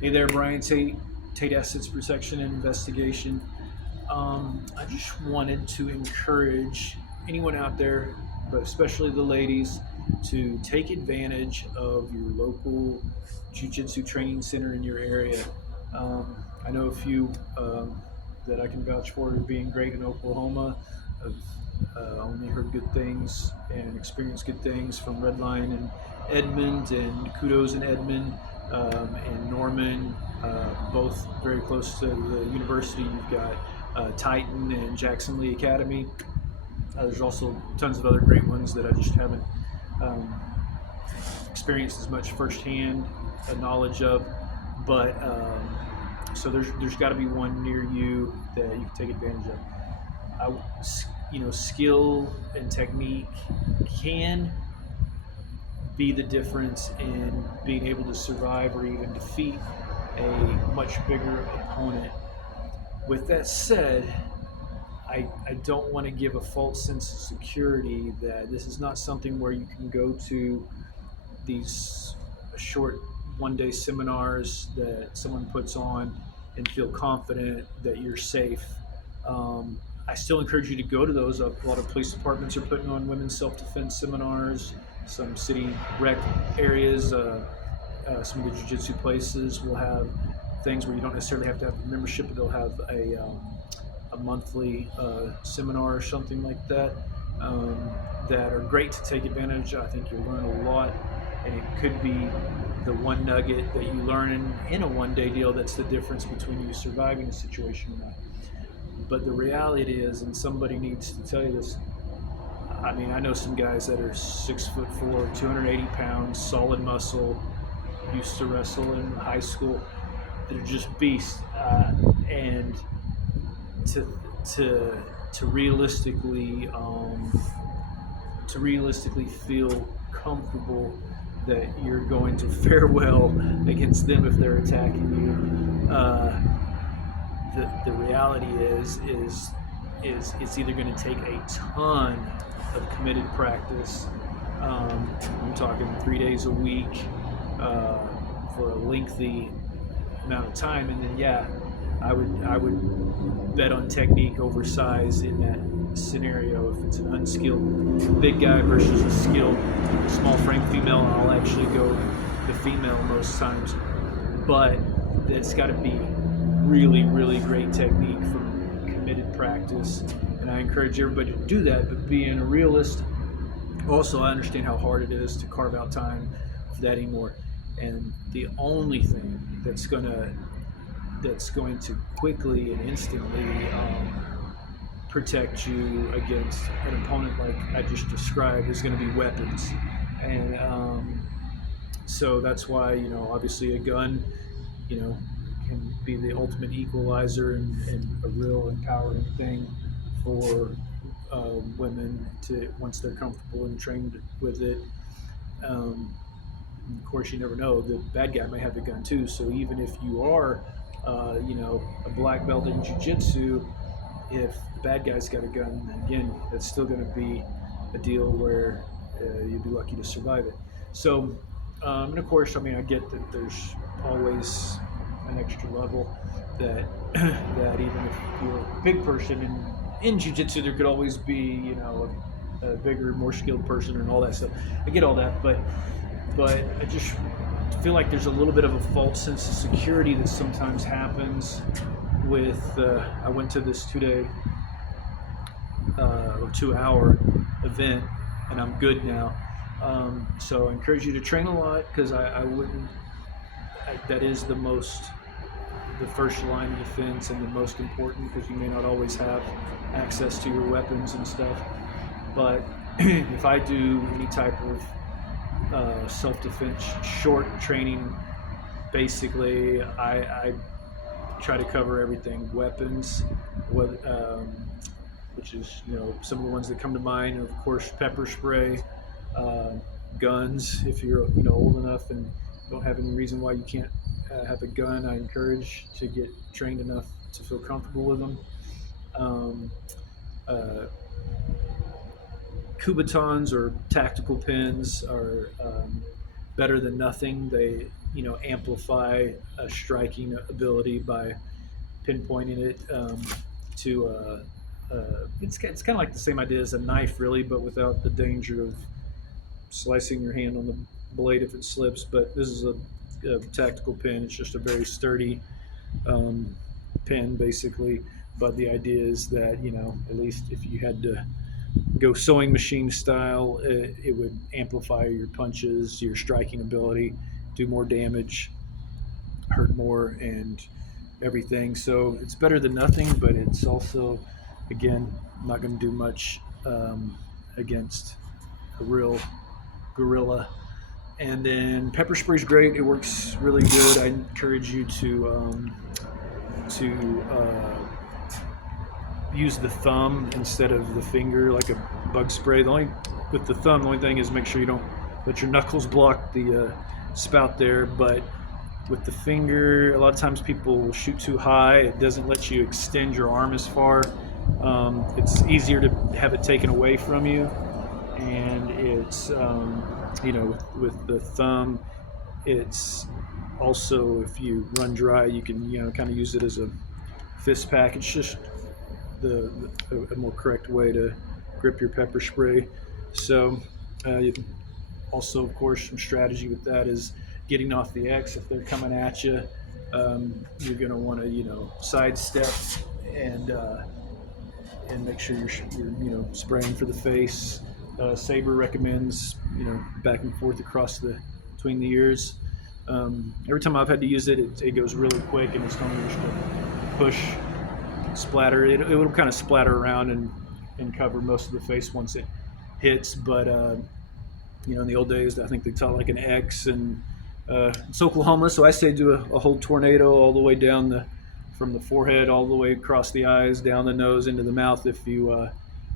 Hey there, Brian Tate Assets Protection and Investigation. I just wanted to encourage anyone out there, but especially the ladies, to take advantage of your local jiu-jitsu training center in your area. I know a few that I can vouch for being great in Oklahoma. I've only heard good things and experienced good things from Redline and Edmond, and kudos in Edmond and Norman, both very close to the university. You've got Titan and Jackson Lee Academy. There's also tons of other great ones that I just haven't um, experienced as much firsthand knowledge of. But so there's got to be one near you that you can take advantage of. Skill and technique can be the difference in being able to survive or even defeat a much bigger opponent. With that said, I don't want to give a false sense of security that this is not something where you can go to these short 1 day seminars that someone puts on and feel confident that you're safe. I still encourage you to go to those. A lot of police departments are putting on women's self-defense seminars. Some city rec areas, some of the jiu-jitsu places will have things where you don't necessarily have to have a membership, but they'll have a monthly seminar or something like that, that are great to take advantage. I think you'll learn a lot, and it could be the one nugget that you learn in a 1 day deal that's the difference between you surviving a situation or not. But the reality is, and somebody needs to tell you this, I mean, I know some guys that are 6'4", 280 pounds, solid muscle, used to wrestle in high school, that are just beasts. And to to to realistically to realistically feel comfortable that you're going to fare well against them if they're attacking you. The reality is it's either going to take a ton of committed practice. I'm talking 3 days a week for a lengthy amount of time, and then I would bet on technique over size in that scenario. If it's an unskilled big guy versus a skilled small frame female, I'll actually go the female most times. But it's got to be really, really great technique from committed practice, and I encourage everybody to do that. But being a realist, also I understand how hard it is to carve out time for that anymore. And the only thing that's going to quickly and instantly protect you against an opponent like I just described is going to be weapons. And so that's why, obviously a gun, can be the ultimate equalizer and a real empowering thing for women to, once they're comfortable and trained with it. Um, of course, you never know. The bad guy may have a gun too. So even if you are, a black belt in jiu-jitsu, if the bad guy's got a gun, again, that's still going to be a deal where you'd be lucky to survive it. So, and of course, I mean, I get that there's always an extra level that that even if you're a big person in jiu-jitsu, there could always be, a bigger, more skilled person and all that stuff. I get all that, but I just feel like there's a little bit of a false sense of security that sometimes happens with. I went to this 2 day or 2 hour event, and I'm good now. So I encourage you to train a lot, because I wouldn't. That is the first line of defense and the most important, because you may not always have access to your weapons and stuff. But if I do any type of self-defense short training, basically I try to cover everything: weapons, which is, some of the ones that come to mind are, of course, pepper spray, uh, guns. If you're, old enough and don't have any reason why you can't have a gun, I encourage to get trained enough to feel comfortable with them. Um, uh, Kubatons or tactical pins are better than nothing. They, amplify a striking ability by pinpointing it to it's kind of like the same idea as a knife, really, but without the danger of slicing your hand on the blade if it slips. But this is a tactical pin. It's just a very sturdy um, pin, basically. But the idea is that, at least if you had to go sewing machine style, it would amplify your punches, your striking ability, do more damage, hurt more, and everything. So it's better than nothing, but it's also, again, not going to do much against a real gorilla. And then pepper spray is great. It works really good. I encourage you to use the thumb instead of the finger, like a bug spray. With the thumb, the only thing is make sure you don't let your knuckles block the spout there. But with the finger, a lot of times people shoot too high. It doesn't let you extend your arm as far. It's easier to have it taken away from you, and it's with the thumb, it's also, if you run dry, you can kind of use it as a fist pack. It's just a more correct way to grip your pepper spray. So you can also, of course, some strategy with that is getting off the X. If they're coming at you, you're going to want to sidestep and make sure you're spraying for the face. Saber recommends back and forth between the ears. Every time I've had to use it, it goes really quick, and it's normally just a push splatter. It will kind of splatter around and cover most of the face once it hits. But in the old days, I think they taught like an X, and it's Oklahoma, so I say do a whole tornado all the way down from the forehead all the way across the eyes, down the nose, into the mouth, if you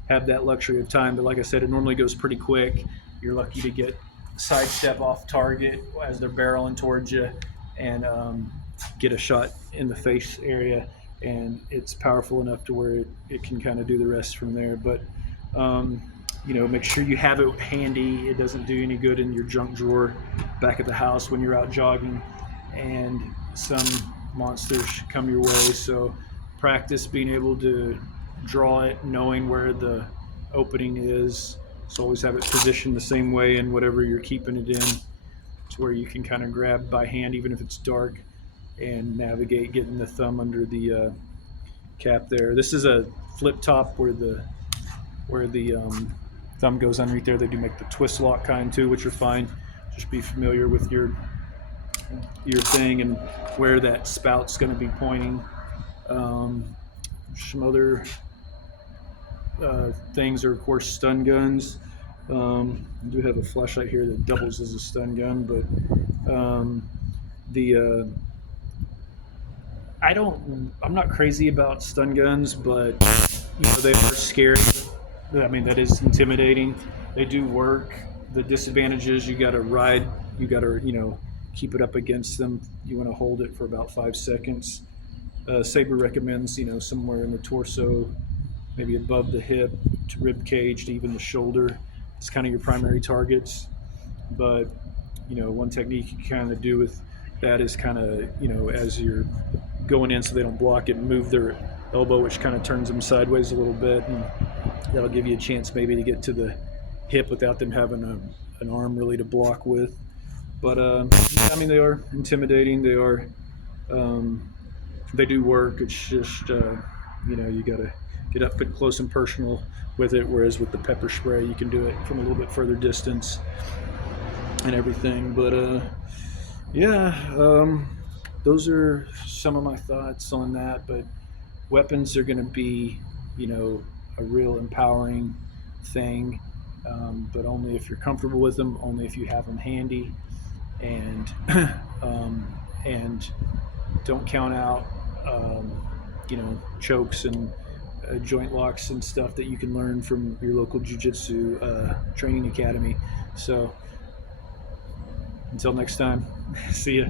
have that luxury of time. But like I said, it normally goes pretty quick. You're lucky to get sidestep off target as they're barreling towards you, and get a shot in the face area, and it's powerful enough to where it can kind of do the rest from there. But make sure you have it handy. It doesn't do any good in your junk drawer back at the house when you're out jogging, and some monsters come your way. So practice being able to draw it, knowing where the opening is. So always have it positioned the same way in whatever you're keeping it in, to where you can kind of grab by hand, even if it's dark, and navigate getting the thumb under the cap there. This is a flip top where the thumb goes underneath there. They do make the twist lock kind too, which are fine. Just be familiar with your thing and where that spout's going to be pointing. Some other things are, of course, stun guns. I do have a flashlight here that doubles as a stun gun, but I'm not crazy about stun guns, but they are scary. I mean, that is intimidating. They do work. The disadvantage is you got to keep it up against them. You want to hold it for about 5 seconds. Saber recommends somewhere in the torso, maybe above the hip to rib cage to even the shoulder. It's kind of your primary targets. But one technique you kind of do with that is kind of as you're going in, so they don't block it, move their elbow, which kind of turns them sideways a little bit, and that'll give you a chance maybe to get to the hip without them having an arm really to block with. But they are intimidating. They do work. It's just you got to get up close and personal with it. Whereas with the pepper spray, you can do it from a little bit further distance and everything. But those are some of my thoughts on that. But weapons are going to be a real empowering thing, but only if you're comfortable with them, only if you have them handy, and and don't count out chokes and joint locks and stuff that you can learn from your local jiu-jitsu training academy. So until next time, see ya.